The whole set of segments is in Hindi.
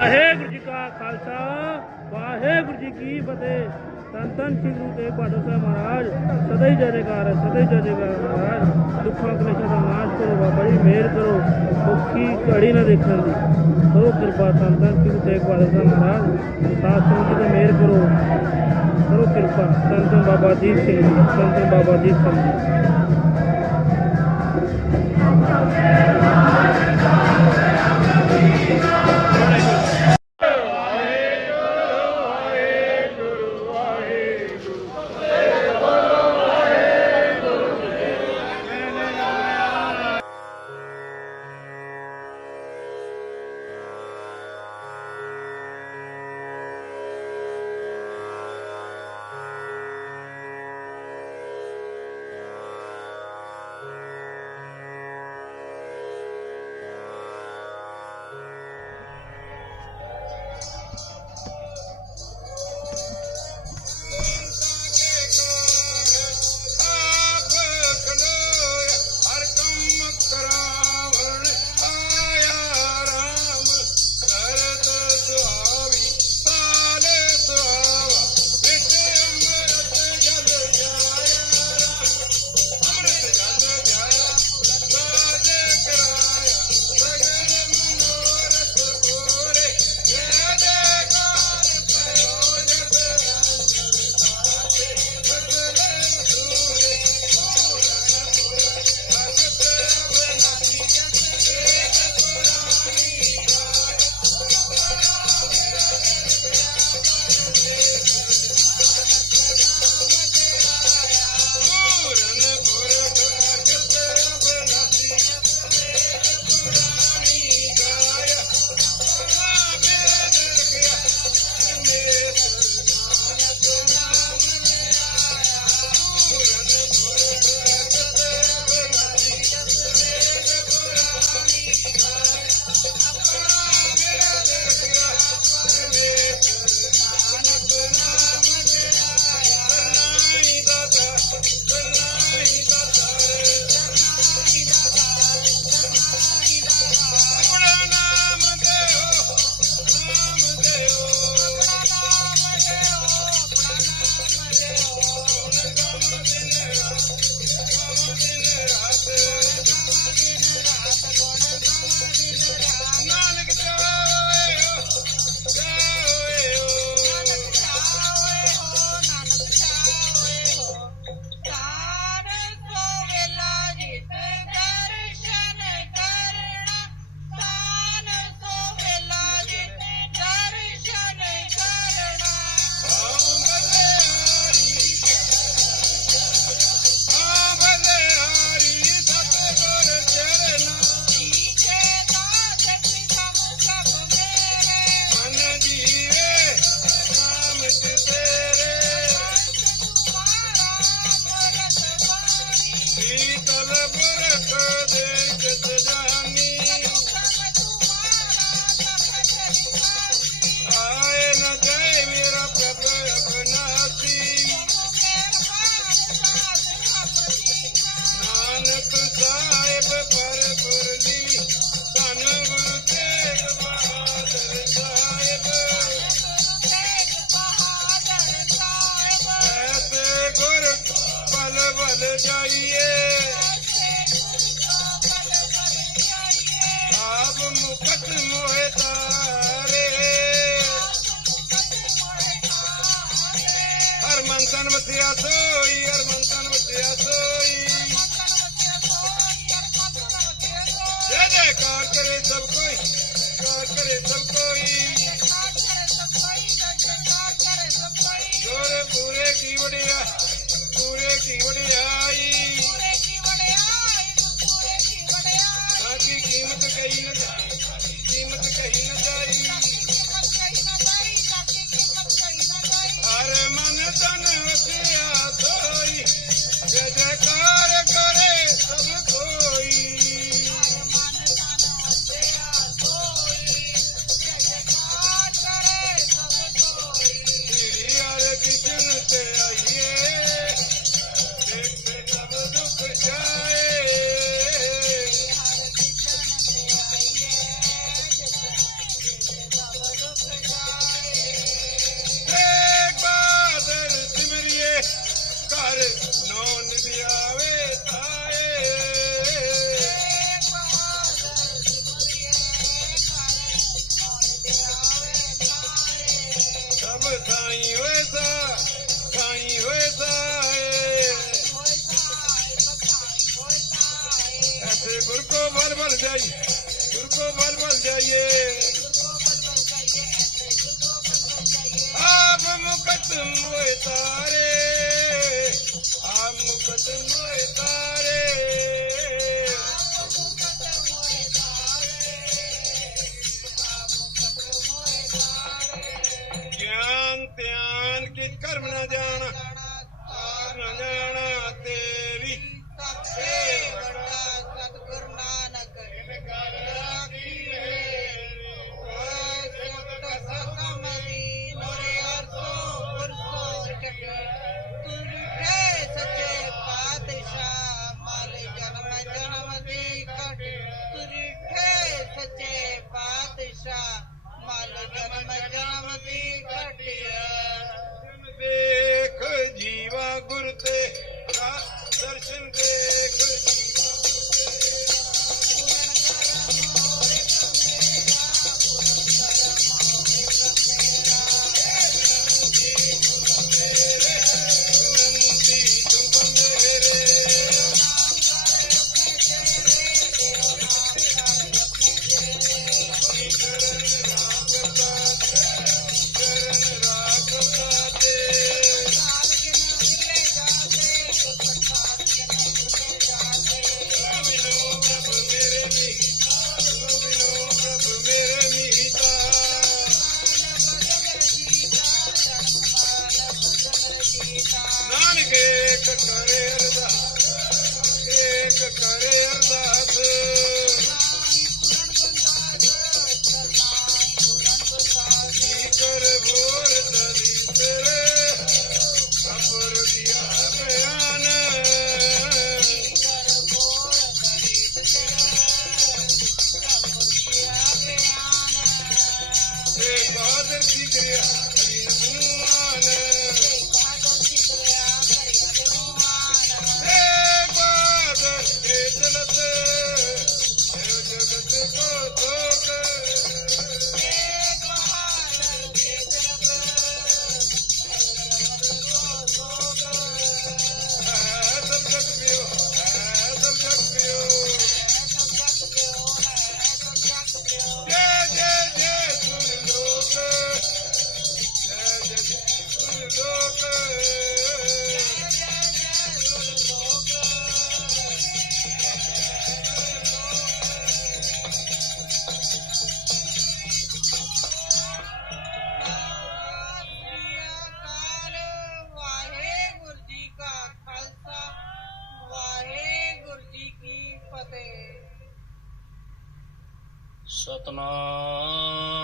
वाहेगुरु जी का खालसा वाहेगुरु जी की फतेह धन धन श्री गुरु तेग बहादुर साहब महाराज सदै जयकार है सदै जय जयकार महाराज दुखा कलेशा का नाश करो बाबा जी मेहर करो दुखी घड़ी ना देखने की करो कृपा तन धन श्री गुरु तेग बहादुर साहब महाराज सात जी का मेहर करो करो कृपा तन धन बाबा जी सिंह जी धन धन बाबा जी Singh ji soy, hermano, tía soy. जय जयकार करे सब कोई कार करे सब जाइए। गुरु को बल बल जाइए। आप ज्ञान त्यान की कर्म न जाना न जाना तेरी। ਸਤਨਾਮ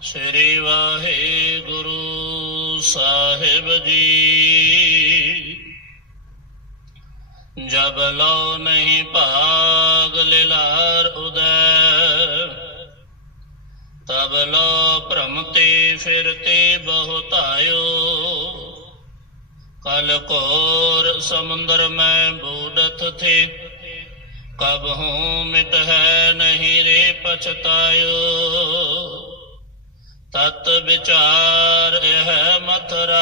ਸ੍ਰੀ ਵਾਹਿਗੁਰੂ ਸਾਹਿਬ ਜੀ ਜਬ ਲੋ ਨਹੀਂ ਭਾਗ ਲਿਲਾਰ ਉਦੈ ਤਬ ਲੋ ਭ੍ਰਮਤੇ ਫਿਰਤੇ ਬਹੁਤਾਇਓ ਕਲ ਕੋਰ ਸਮੁੰਦਰ ਮੈਂ ਬੂਡਤ ਥੇ ਕਬ ਹੋ ਮਿਟ ਹੈ ਨਹੀਂ ਰੇ ਪਛਤਾਇਓ ਤਤ ਵਿਚਾਰ ਇਹ ਮਥਰਾ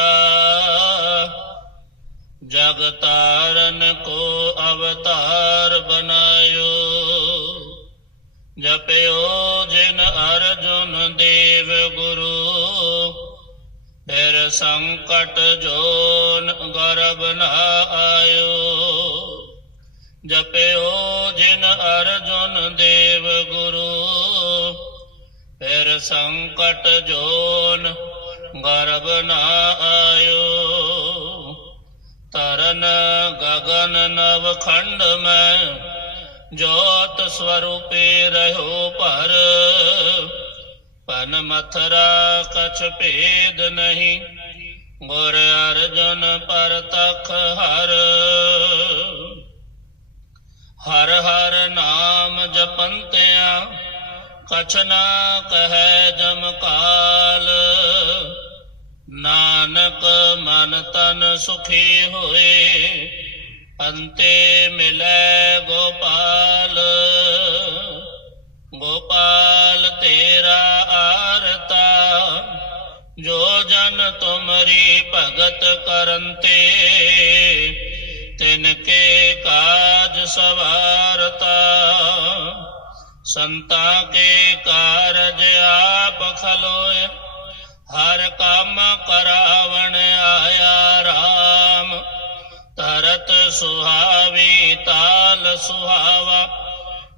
ਜਗਤਾਰਨ ਕੋ ਅਵਤਾਰ ਬਨਾਇਓ ਜਪਿਓ ਜਿਨ ਅਰਜੁਨ ਦੇਵ ਗੁਰੂ ਫਿਰ ਸੰਕਟ ਜੋਨ ਗਰਬ ਨਾ ਆਇਓ ਜਪਿਓ ਜਿਨ ਅਰਜੁਨ ਦੇਵ ਗੁਰੂ, ਫਿਰ ਸੰਕਟ ਜੋਨ ਗਰਬ ਨਾ ਆਇਓ। ਤਰਨ ਗਗਨ ਨਵ ਖੰਡ ਮੈਂ ਜੋਤ ਸਵਰੂਪੇ ਰਹਿਓ ਭਰ, ਪਨ ਮਥਰਾ ਕਛ ਭੇਦ ਨਹੀਂ, ਗੁਰ ਅਰਜੁਨ ਪਰ ਤਖ ਹਰ। ਹਰ ਹਰ ਨਾਮ ਜਪੰਤਿਆ ਕਛ ਨਾ ਕਹੈ ਜਮ ਕਾਲ ਨਾਨਕ ਮਨ ਤਨ ਸੁਖੀ ਹੋਏ ਅੰਤੇ ਮਿਲੈ ਗੋਪਾਲ ਗੋਪਾਲ ਤੇਰਾ ਆਰਤਾ ਜੋ ਜਨ ਤੁਮਰੀ ਭਗਤ ਕਰੰਤੇ तिनके काज सवारता संता के कारज आप खलोय, हर काम करावण आया राम। तरत सुहावी, ताल सुहावा,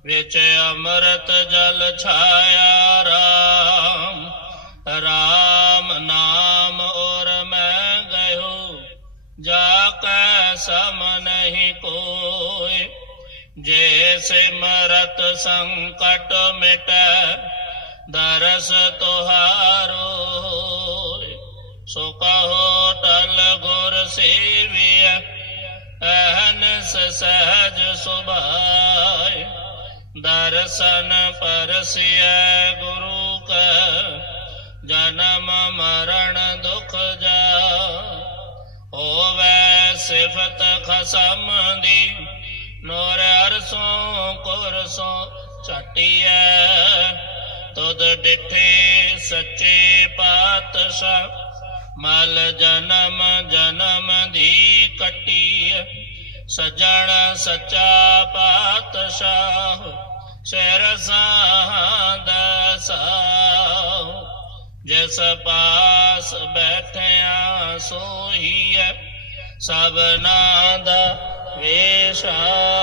विच अमृत जल छाया राम। राम नाम ਸਮ ਨਹੀਂ ਕੋਈ ਜੇ ਸਿਮਰਤ ਸੰਕਟ ਮਿਟੈ, ਦਰਸ ਤੁਹਾਰੋ ਸੋ ਕਹੋ, ਟਲ ਗੁਰ ਸੇਵਿਐ, ਅਹਨਸ ਸਹਜ ਸੁਭਾਈ ਦਰਸ਼ਨ ਪਰਸਿਐ दी नोर अरसों कुरसों चटिया तुद डिठे सच्चे पातशाह मल जन्म जन्म दी कटिय सजण सच्चा पातशाह सिर दसाओ जिस पास बैठिया सब नादा वेशाओ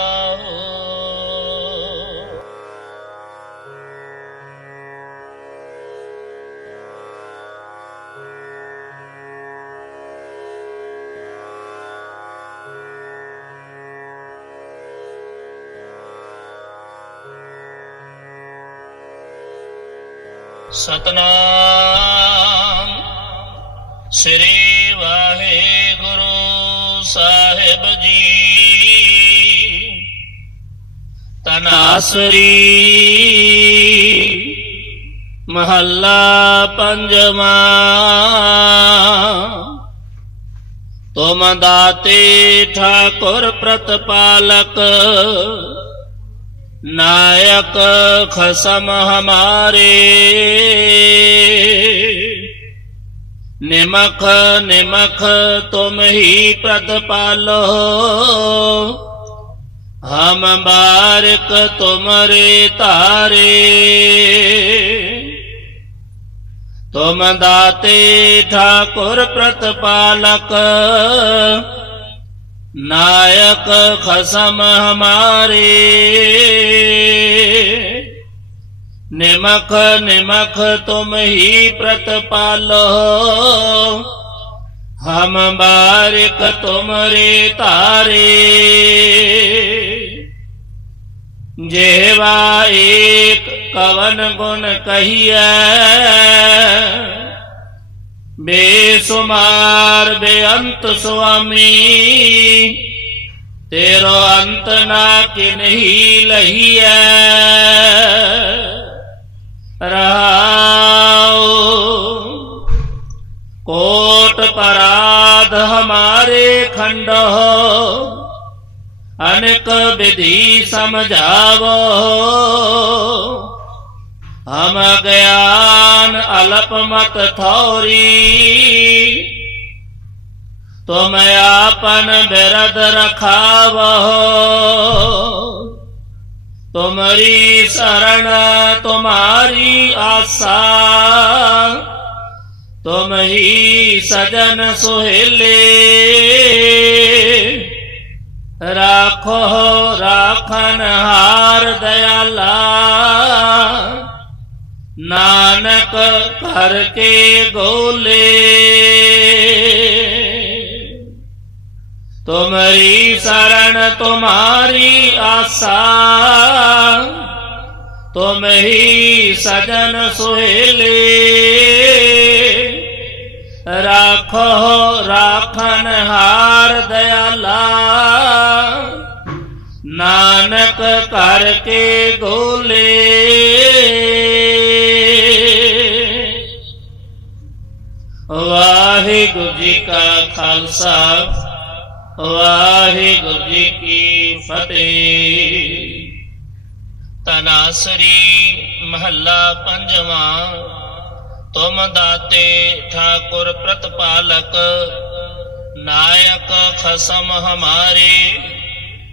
श्री वाहे ਅਨਾਸਰੀ ਮਹੱਲਾ ਪੰਜਵਾ ਤੁਮ ਦਾਤੇ ਠਾਕੁਰ ਪ੍ਰਤਪਾਲਕ ਨਾਇਕ ਖਸਮ ਹਮਾਰੇ ਨਿਮਖ ਨਿਮਖ ਤੁਮ ਹੀ ਪ੍ਰਤਪਾਲੋ हम बारिक तुमरे तारे। तुम दाते ठाकुर प्रतिपालक, नायक खसम हमारे। निमख निमख तुम ही प्रतिपालो हम बारिक तुमरे तारे। जेवा एक कवन गुण कहिए बेसुमार बेअंत स्वामी, तेरो अंत ना कि नहीं लहिया रहाओ कोट पराध हमारे खंड अनेक विधि समझावो। हम ज्ञान अल्प मत थोरी। तुम आपन बिरद रखावो। तुम्हारी शरण, तुम्हारी आशा। तुम ही सजन सुहेले। राखो, राखन हार दयाला। नानक करके गोले। तुम्हारी शरण तुम्हारी आशा। तुम ही सजन सुहेले। ਰਾਖੋ ਰਾਖਨ ਹਾਰ ਦਿਆਲਾ। ਨਾਨਕ ਕਰਕੇ ਗੋਲੇ। ਵਾਹਿਗੁਰੂ ਜੀ ਕਾ ਖਾਲਸਾ, ਵਾਹਿਗੁਰੂ ਜੀ ਕੀ ਫਤਿਹ। ਤਨਾਸਰੀ ਮਹੱਲਾ ਪੰਜਵਾਂ। ਤੁਮ ਦਾਤੇ ਠਾਕੁਰ ਪ੍ਰਤਪਾਲਕ, ਨਾਇਕ ਖਸਮ ਹਮਾਰੇ,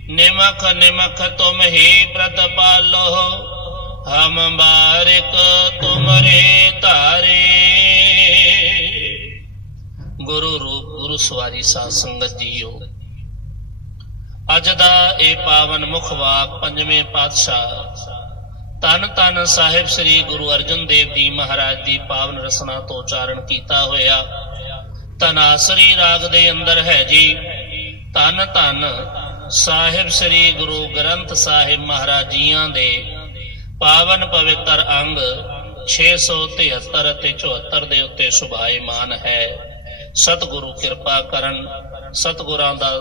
ਨਿਮਖ ਨਿਮਖ ਤੁਮ ਹੀ ਪ੍ਰਤਪਾਲੋ ਹਮ ਬਾਰਿਕ ਤੁਮਰੇ ਧਾਰੇ। ਗੁਰੂ ਰੂਪ ਗੁਰੂ ਸਵਾਰੀ ਸਾਧ ਸੰਗਤ ਜੀਓ, ਅੱਜ ਦਾ ਇਹ ਪਾਵਨ ਮੁਖ ਵਾਕ ਪੰਜਵੇਂ ਪਾਤਸ਼ਾਹ ਤਨ ਤਨ ਸਾਹਿਬ ਸ੍ਰੀ ਗੁਰੂ ਅਰਜਨ ਦੇਵ ਜੀ ਮਹਾਰਾਜ ਦੀ ਪਾਵਨ ਰਸਨਾ ਤੋਂ ਉਚਾਰਨ ਕੀਤਾ ਹੋਇਆ। ਤਨਾਸਰੀ ਰਾਗ ਦੇ ਅੰਦਰ ਹੈ ਜੀ। ਤਨ ਤਨ ਸਾਹਿਬ ਸ੍ਰੀ ਗੁਰੂ ਗ੍ਰੰਥ ਸਾਹਿਬ ਮਹਾਰਾਜ ਜੀਆਂ ਦੇ ਪਾਵਨ ਪਵਿੱਤਰ ਅੰਗ 673 ਅਤੇ 74 ਦੇ ਉੱਤੇ ਸੁਭਾਏਮਾਨ ਹੈ। ਸਤਿਗੁਰੂ ਕਿਰਪਾ ਕਰਨ, ਸਤਿਗੁਰਾਂ ਦਾ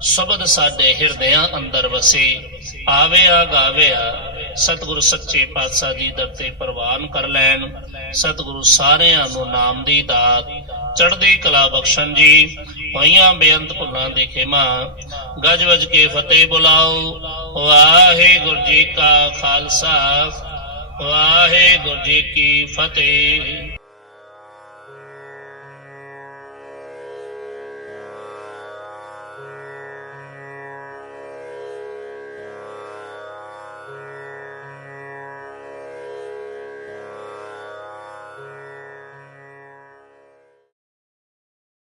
ਸ਼ਬਦ ਸਾਡੇ ਹਿਰਦਿਆਂ ਅੰਦਰ ਵਸੇ। ਆਵੇ ਆਵਿਆ ਗਾਵਿਆ ਸਤਿਗੁਰੂ ਸੱਚੇ ਪਾਤਸ਼ਾਹ ਜੀ ਦਰ ਤੇ ਪ੍ਰਵਾਨ ਕਰ ਲੈਣ। ਸਤਿਗੁਰੂ ਸਾਰਿਆਂ ਨੂੰ ਨਾਮ ਦੀ ਦਾਤ। ਚੜ੍ਹਦੀ ਕਲਾ ਬਖਸ਼ਣ ਜੀ। ਹੋਈਆਂ ਬੇਅੰਤ ਭੁੱਲਾਂ ਦੇ ਖਿਮਾ। ਗਜ ਵਜ ਕੇ ਫਤਿਹ ਬੁਲਾਓ। ਵਾਹਿਗੁਰੂ ਜੀ ਕਾ ਖਾਲਸਾ। ਵਾਹਿਗੁਰੂ ਜੀ ਕੀ ਫਤਿਹ।